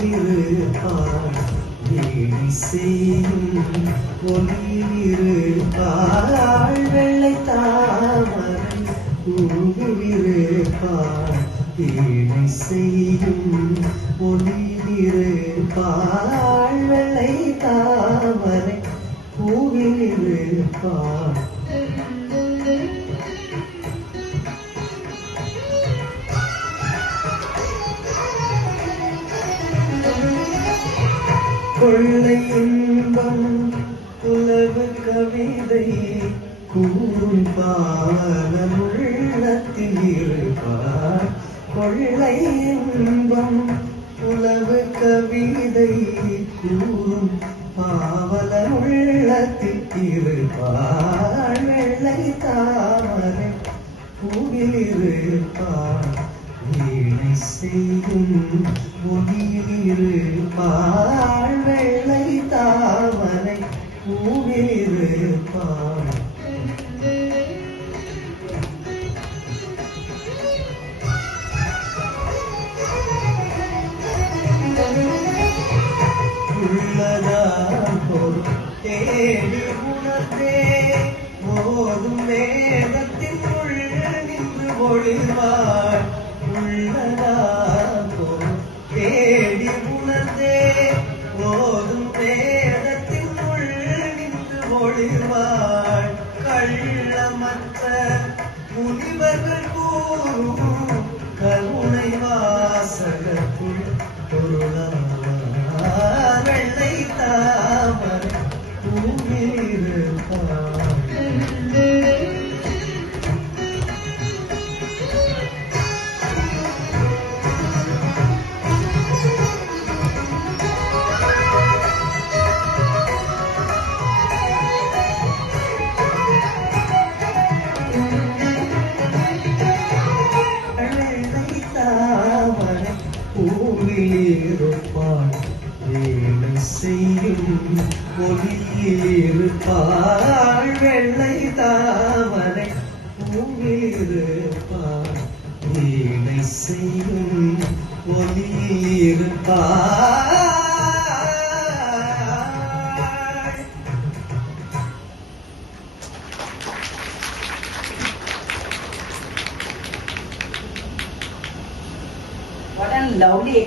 பூவிலிருப்பாள் வீணை செய்யும் ஒளியிருப்பாள் வெள்ளை தாமரை பூவிலிருப்பாள் வீணை செய்யும் ஒளியிருப்பாள் வெள்ளை தாமரை பூவிலிருப்பாள் கொள்ளை இன்பம் உலகு கவிதை கூறும் பாலமுள்ளத்தில் இருப்பார் கொள்ளை இன்பம் உலகு கவிதை கூறும் பாவலமுள்ளத்தில் இருப்பார் வெள்ளை தாமரை பூவில் இருப்பார் வீணை செய்யும் ஒளியில் இருப்பாள் வெள்ளை தாமரை பூவில் இருப்பாள் உள்ளதால் பொருள் தேடி உணர்ந்தே போதும் வேதத்தின் உள் நின்று ஒளிவாள் உள்ளதால் பொருள் தேடி உணர்ந்தே போதும் வேதத்தின் உள் நின்று ஒளிவாள் கள்ளமற்ற முனிவர்கள் கூறும் கருணை வாசகத்துள் பொருளாவார் வெள்ளை தாமரை பூவில் இருப்பாள் பூவிலிருப்பாள் வேலை செய்யும் ஒளியிருப்பாள் வெள்ளை தாமரை பூவிலிருப்பாள் வேலை செய்யும் ஒளியிருப்பாள் What a lovely